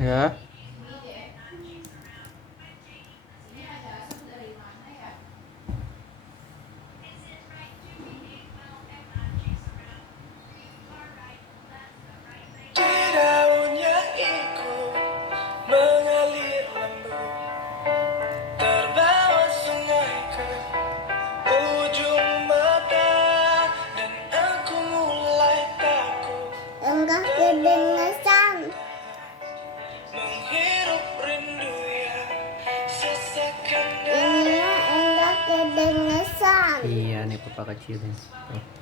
Ya. Daun yang ikut mengalir lembut terbawa sungai ke ujung mata dan aku mulai takut Enggak kedengeran. menghirup rindu yang sesakan Ininya enggak kedengeran. Iya nih papa kecilin. Tuh.